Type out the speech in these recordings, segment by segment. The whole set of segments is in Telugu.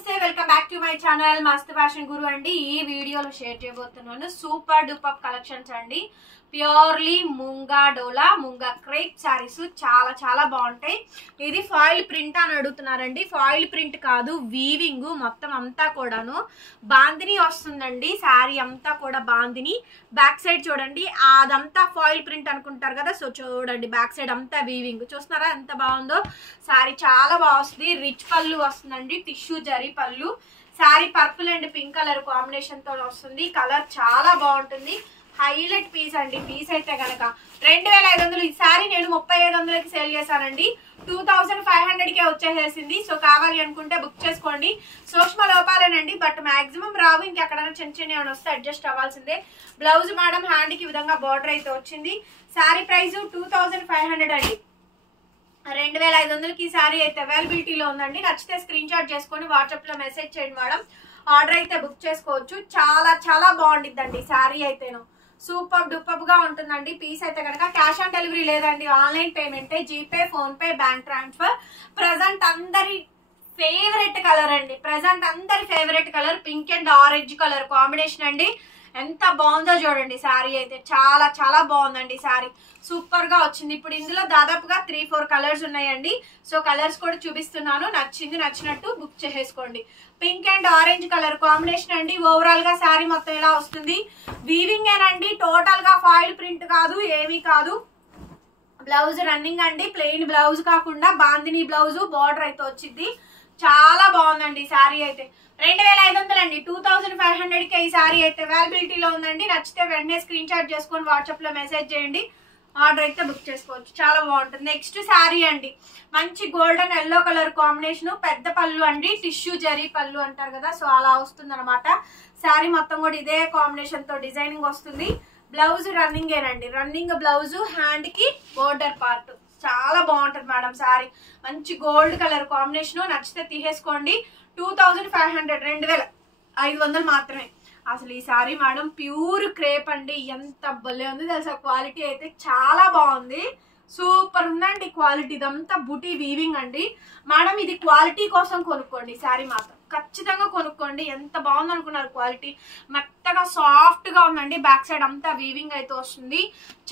నమస్తే welcome back to my channel మస్త్ ఫ్యాషన్ గురు అండి. ఈ వీడియోలో షేర్ చేయబోతున్నాను సూపర్ డూపర్ కలెక్షన్స్ అండి. ప్యూర్లీ ముంగా డోలా ముంగా క్రేప్ సారీస్ చాలా చాలా బాగుంటాయి. ఇది ఫాయిల్ ప్రింట్ అని అడుగుతున్నారండి. ఫాయిల్ ప్రింట్ కాదు, వీవింగ్ మొత్తం అంతా కూడాను బాందిని వస్తుందండి. శారీ అంతా కూడా బాందిని. బ్యాక్ సైడ్ చూడండి, అదంతా ఫాయిల్ ప్రింట్ అనుకుంటారు కదా, సో చూడండి బ్యాక్ సైడ్ అంతా వీవింగ్. చూస్తున్నారా ఎంత బాగుందో. శారీ చాలా బాగుంది. రిచ్ పళ్ళు వస్తుందండి, టిష్యూ జరీ పళ్ళు. Sari purple and pink colour combination తో వస్తుంది. కలర్ చాలా బాగుంటుంది. హైలైట్ పీస్ అండి. పీస్ అయితే కనుక 2500. ఈ సారీ నేను 3500కి సేల్ చేశానండి. 2500కే వచ్చేసేసింది. సో కావాలి అనుకుంటే బుక్ చేసుకోండి. సూక్ష్మ లోపాలేనండి, బట్ మాక్సిమం రావు. ఇంకెక్కడైనా చిన్న చిన్న ఏమైనా వస్తే అడ్జస్ట్ అవ్వాల్సిందే. బ్లౌజ్ మేడం హ్యాండ్ కి విధంగా బార్డర్ అయితే వచ్చింది. శారీ ప్రైస్ 2500 అండి. 2500కి ఈ శారీ అయితే అవైలబిలిటీలో ఉందండి. నచ్చితే స్క్రీన్ షాట్ చేసుకొని వాట్సాప్ లో మెసేజ్ చేయండి మేడం. ఆర్డర్ అయితే బుక్ చేసుకోవచ్చు. చాలా చాలా బాగుంటుందండి శారీ అయితేను. సూపర్ డూపర్ గా ఉంటుందండి. పీస్ అయితే కనుక క్యాష్ ఆన్ డెలివరీ లేదండి, ఆన్లైన్ పేమెంటే. GPay, PhonePe, bank transfer. Present అందరి ఫేవరెట్ కలర్ అండి. ప్రజెంట్ అందరి favourite colour pink and orange colour combination అండి. ఎంత బాగుందో చూడండి. శారీ అయితే చాలా చాలా బాగుందండి. శారీ సూపర్ గా వచ్చింది. ఇప్పుడు ఇందులో దాదాపుగా 3-4 కలర్స్ ఉన్నాయండి. సో కలర్స్ కూడా చూపిస్తున్నాను. నచ్చినట్టు బుక్ చేసేసుకోండి. Pink and orange colour combination అండి. ఓవరాల్ గా శారీ మొత్తం ఇలా వస్తుంది. వీవింగ్ ఏనండి, టోటల్ గా ఫాయిల్ ప్రింట్ కాదు, ఏమీ కాదు. బ్లౌజ్ రన్నింగ్ అండి, ప్లెయిన్ బ్లౌజ్ కాకుండా బాందిని బ్లౌజ్ బార్డర్ అయితే వచ్చింది. చాలా బాగుందండి శారీ అయితే. 2500 అండి. 2500కి ఈ శారీ అయితే అవైలబిలిటీలో ఉందండి. నచ్చితే వెంటనే స్క్రీన్ షాట్ చేసుకొని వాట్సాప్ లో మెసేజ్ చేయండి. ఆర్డర్ అయితే బుక్ చేసుకోవచ్చు. చాలా బాగుంటుంది. నెక్స్ట్ శారీ అండి, మంచి గోల్డెన్ ఎల్లో కలర్ కాంబినేషన్. పెద్ద పళ్ళు అండి, టిష్యూ జరీ పళ్ళు అంటారు కదా, సో అలా వస్తుంది అనమాట. శారీ మొత్తం కూడా ఇదే కాంబినేషన్ తో డిజైనింగ్ వస్తుంది. బ్లౌజ్ రన్నింగ్ ఏనండి, రన్నింగ్ బ్లౌజ్, హ్యాండ్ కి బోర్డర్ పార్ట్. చాలా బాగుంటుంది మేడం శారీ. మంచి గోల్డ్ కలర్ కాంబినేషన్. నచ్చితే తీసేసుకోండి. 2500, 2500 మాత్రమే. అసలు ఈ శారీ మేడం ప్యూర్ క్రేప్ అండి. ఎంత భలే ఉంది తెలుసా. క్వాలిటీ అయితే చాలా బాగుంది. సూపర్ ఉందండి క్వాలిటీ. ఇదంతా బుటీ వీవింగ్ అండి మేడం. ఇది క్వాలిటీ కోసం కొనుక్కోండి. శారీ మాత్రం ఖచ్చితంగా కొనుక్కోండి. ఎంత బాగుంది అనుకున్నారు క్వాలిటీ. మెత్తగా సాఫ్ట్ గా ఉందండి. బ్యాక్ సైడ్ అంతా వీవింగ్ అయితే వస్తుంది.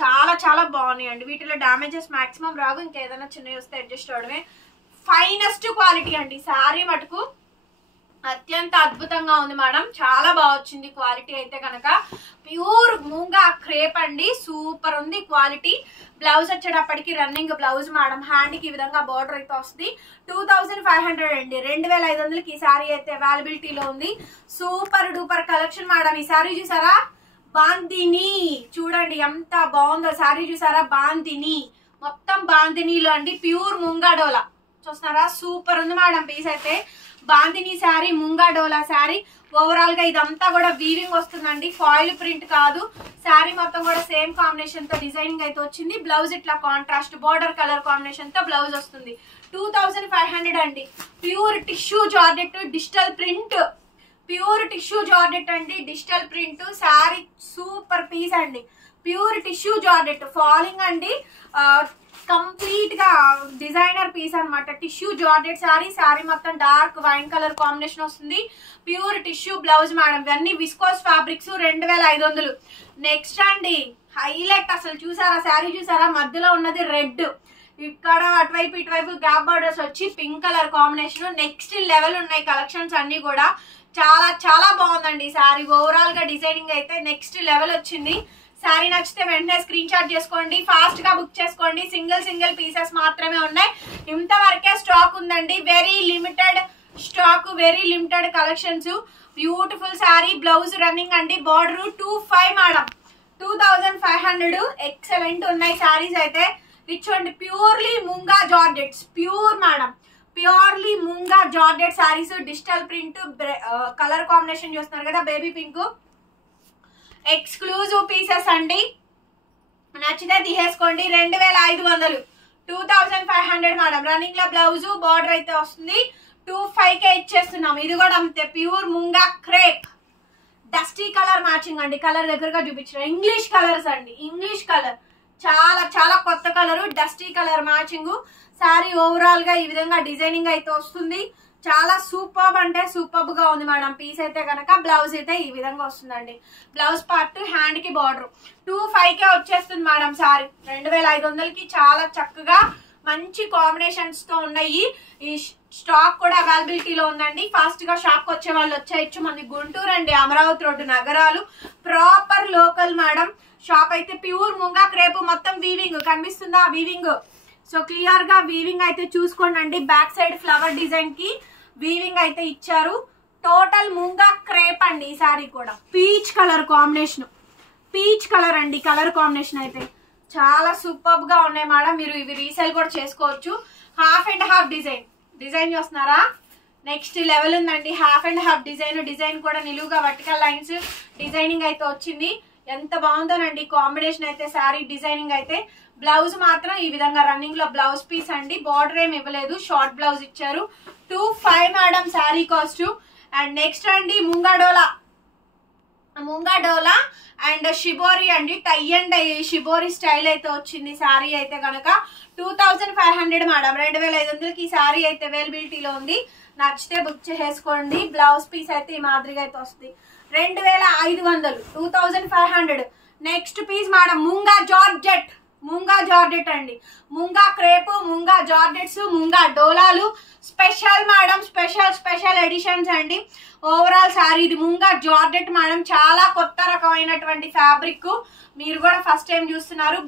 చాలా చాలా బాగున్నాయి అండి. వీటిలో డ్యామేజెస్ మాక్సిమం రావు. ఇంకేదైనా చిన్నవి వస్తే అడ్జస్ట్ అవడమే. ఫైనెస్ట్ క్వాలిటీ అండి. శారీ మటుకు అత్యంత అద్భుతంగా ఉంది మేడం. చాలా బాగా వచ్చింది క్వాలిటీ అయితే కనుక. ప్యూర్ మూంగా క్రేప్ అండి. సూపర్ ఉంది క్వాలిటీ. బ్లౌజ్ వచ్చేటప్పటికి రన్నింగ్ బ్లౌజ్ మేడం. హ్యాండ్ కి ఈ విధంగా బార్డర్ అయితే వస్తుంది. 2500 అండి. 2500కి ఈ శారీ అయితే అవైలబిలిటీలో ఉంది. Super duper collection madam. ఈ శారీ చూసారా, బాందిని. చూడండి ఎంత బాగుందో శారీ. చూసారా, బాందిని. మొత్తం బాందినీలో అండి. ప్యూర్ ముంగా డోలా. చూస్తున్నారా, సూపర్ ఉంది మేడం పీస్ అయితే. బాందిని శారీ, ముంగా డోలా శారీ. ఓవరాల్ గా ఇదంతా కూడా వీవింగ్ వస్తుందండి, ఫాయిల్ ప్రింట్ కాదు. శారీ మొత్తం కూడా సేమ్ కాంబినేషన్ తో డిజైనింగ్ అయితే వచ్చింది. బ్లౌజ్ ఇట్లా కాంట్రాస్ట్ బార్డర్ కలర్ కాంబినేషన్ తో బ్లౌజ్ వస్తుంది. 2500 అండి. Pure tissue georgette digital print. Pure tissue georgette అండి, digital print. Sari super piece అండి. ప్యూర్ టిష్యూ జార్జెట్ ఫాలింగ్ అండి. కంప్లీట్ గా డిజైనర్ పీస్ అనమాట. Tissue georgette sari. శారీ మొత్తం డార్క్ వైన్ కలర్ కాంబినేషన్ వస్తుంది. Pure tissue blouse madam. ఇవన్నీ విస్కోస్ ఫ్యాబ్రిక్స్. 2500. నెక్స్ట్ అండి హైలైట్. అసలు చూసారా శారీ, చూసారా, మధ్యలో ఉన్నది రెడ్. ఇక్కడ అటువైపు ఇటువైపు గ్యాప్ బార్డర్స్ వచ్చి pink colour combination. Next level ఉన్నాయి కలెక్షన్స్ అన్ని కూడా. చాలా చాలా బాగుందండి శారీ. ఓవరాల్ గా డిజైనింగ్ అయితే నెక్స్ట్ లెవెల్ వచ్చింది. శారీ నచ్చితే వెంటనే స్క్రీన్ షాట్ చేసుకోండి. ఫాస్ట్ గా బుక్ చేసుకోండి. సింగిల్ పీసెస్ మాత్రమే ఉన్నాయి. ఇంతవరకే స్టాక్ ఉందండి. Very limited stock, very limited collections. Beautiful sari. Blouse running అండి. Border 25 madam. 2500. ఎక్సలెంట్ ఉన్నాయి శారీస్ అయితే. ఇచ్చోండి purely munga georgettes. Pure madam, purely munga georgette saris. Digital print colour combination చూస్తున్నారు కదా, బేబీ పింక్. ఎక్స్క్లూజివ్ పీసెస్ అండి. నచ్చితే తీసేసుకోండి. 2500. 2500 మేడం. రన్నింగ్ లో బ్లౌజ్ బార్డర్ అయితే వస్తుంది. 25కే ఇచ్చేస్తున్నాం. ఇది కూడా అంతే. Pure munga crepe. Dusty colour matching అండి. కలర్ దగ్గరగా చూపించిన ఇంగ్లీష్ కలర్స్ అండి. ఇంగ్లీష్ కలర్ చాలా చాలా కొత్త colour. Dusty colour matching. Sari overall గా ఈ విధంగా డిజైనింగ్ అయితే వస్తుంది. చాలా సూపర్బ్ అంటే సూపర్బ్ గా ఉంది మేడం పీస్ అయితే కనుక. బ్లౌజ్ అయితే ఈ విధంగా వస్తుందండి. బ్లౌజ్ పార్ట్, హ్యాండ్ కి బార్డర్ 2500 వచ్చేస్తుంది మేడం సారీ. 2500కి చాలా చక్కగా మంచి కాంబినేషన్స్ తో ఉన్నాయి. ఈ స్టాక్ కూడా అవైలబిలిటీలో ఉందండి. ఫాస్ట్ గా షాప్ కి వచ్చే వాళ్ళు వచ్చేయచ్చు. మనది గుంటూరు అండి, అమరావతి రోడ్డు, నగరాలు, ప్రాపర్ లోకల్ మేడం. షాప్ అయితే ప్యూర్ ముంగా క్రేపు, మొత్తం వీవింగ్ కనిపిస్తుందా వీవింగ్. సో క్లియర్ గా వీవింగ్ అయితే చూసుకోండి. బ్యాక్ సైడ్ ఫ్లవర్ డిజైన్ కి వీవింగ్ అయితే ఇచ్చారు. టోటల్ ముంగా క్రేప్ అండి. ఈ సారీ కూడా peach colour combination, peach colour అండి కలర్ కాంబినేషన్ అయితే చాలా సూపర్బ్ గా ఉన్నాయి మేడం. మీరు ఇవి రీసేల్ కూడా చేసుకోవచ్చు. హాఫ్ అండ్ హాఫ్ డిజైన్ చూస్తున్నారా, నెక్స్ట్ లెవెల్ ఉందండి. హాఫ్ అండ్ హాఫ్ డిజైన్ కూడా నిలువుగా వర్టికల్ లైన్స్ డిజైనింగ్ అయితే వచ్చింది. ఎంత బాగుందోనండి కాంబినేషన్ అయితే శారీ డిజైనింగ్ అయితే. బ్లౌజ్ మాత్రం ఈ విధంగా రన్నింగ్ లో బ్లౌజ్ పీస్ అండి. బార్డర్ ఏమి ఇవ్వలేదు, షార్ట్ బ్లౌజ్ ఇచ్చారు. 2500 madam sari cost. And next అండి ముంగా డోలా అండ్ షిబోరి అండి. టై అండ్ షిబోరి స్టైల్ అయితే వచ్చింది శారీ అయితే కనుక. 2500 మేడం. 2500కి ఈ శారీ అయితే అవైలబిలిటీలో ఉంది. నచ్చితే బుక్ చేసుకోండి. బ్లౌజ్ పీస్ అయితే ఈ మాదిరిగా అయితే వస్తుంది. 2500, 2500. Next piece madam munga georgette అండి. ముంగా క్రేపు, ముంగా జార్జెట్స్, ముంగా డోలాలు స్పెషల్ మేడం. స్పెషల్ ఎడిషన్స్ అండి. ఓవరాల్ శారీ ఇది ముంగా జార్జెట్ మేడం. చాలా కొత్త రకమైనటువంటి ఫ్యాబ్రిక్. మీరు కూడా ఫస్ట్ టైం చూస్తున్నారు.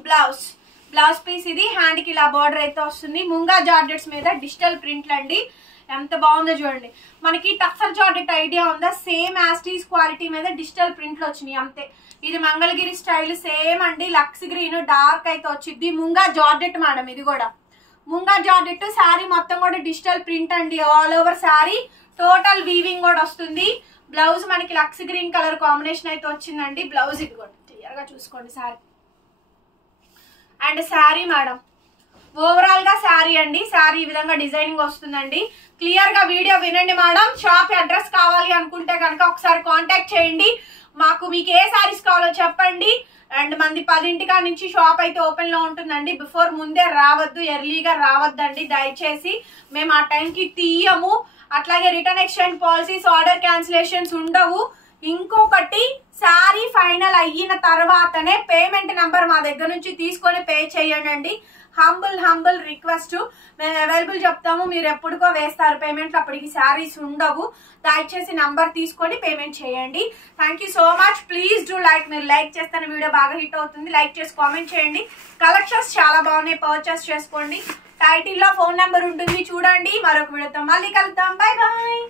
బ్లౌజ్ పీస్ ఇది. హ్యాండ్ కి ఇలా బార్డర్ అయితే వస్తుంది. ముంగా జార్జెట్స్ మీద డిజిటల్ ప్రింట్లు అండి. ఎంత బాగుందో చూడండి. మనకి టఫర్ జార్జెట్ ఐడియా ఉందా? సేమ్ యాస్టీస్ క్వాలిటీ మీద డిజిటల్ ప్రింట్లు వచ్చినాయి అంతే. ఇది మంగళగిరి స్టైల్ సేమ్ అండి. లక్స్ గ్రీన్ డార్క్ అయితే వచ్చింది. Munga georgette madam. ఇది కూడా ముంగా జార్జెట్. శారీ మొత్తం కూడా డిజిటల్ ప్రింట్ అండి. All over sari total weaving కూడా వస్తుంది. బ్లౌజ్ మనకి లక్స్ గ్రీన్ కలర్ కాంబినేషన్ అయితే వచ్చిందండి. బ్లౌజ్ ఇది కూడా క్లియర్ గా చూసుకోండి sari. And sari madam overall గా శారీ అండి. శారీ ఈ విధంగా డిజైనింగ్ వస్తుందండి. క్లియర్ గా వీడియో వినండి మేడం. షాప్ అడ్రస్ కావాలి అనుకుంటే కనుక ఒకసారి కాంటాక్ట్ చేయండి. మీకు ఏ శారీస్ కావాలో చెప్పండి. అండ్ మంది 10 నుంచి షాప్ అయితే ఓపెన్ లో ఉంటుందండి. ముందే రావద్దు, ఎర్లీగా రావద్దండి దయచేసి. మేము ఆ టైంకి తీయము. అట్లాగే return exchange policies, order cancellations ఉండవు. ఇంకొకటి శారీ ఫైనల్ అయిన తర్వాతనే పేమెంట్ నంబర్ మా దగ్గర నుంచి తీసుకొని పే చేయండి. Humble request. మేము అవైలబుల్ చెప్తాము, మీరు ఎప్పటికో వేస్తారు పేమెంట్. అప్పటికి శారీస్ ఉండవు. దయచేసి నంబర్ తీసుకొని పేమెంట్ చేయండి. Thank you so much. Please do like. మీరు లైక్ చేస్తే వీడియో బాగా హిట్ అవుతుంది. లైక్ చేసి కామెంట్ చేయండి. కలెక్షన్స్ చాలా బాగున్నాయి, పర్చేస్ చేసుకోండి. టైటిల్ లో ఫోన్ నెంబర్ ఉంటుంది చూడండి. మరొక వీడియోతో మళ్ళీ కలుద్దాం. Bye bye.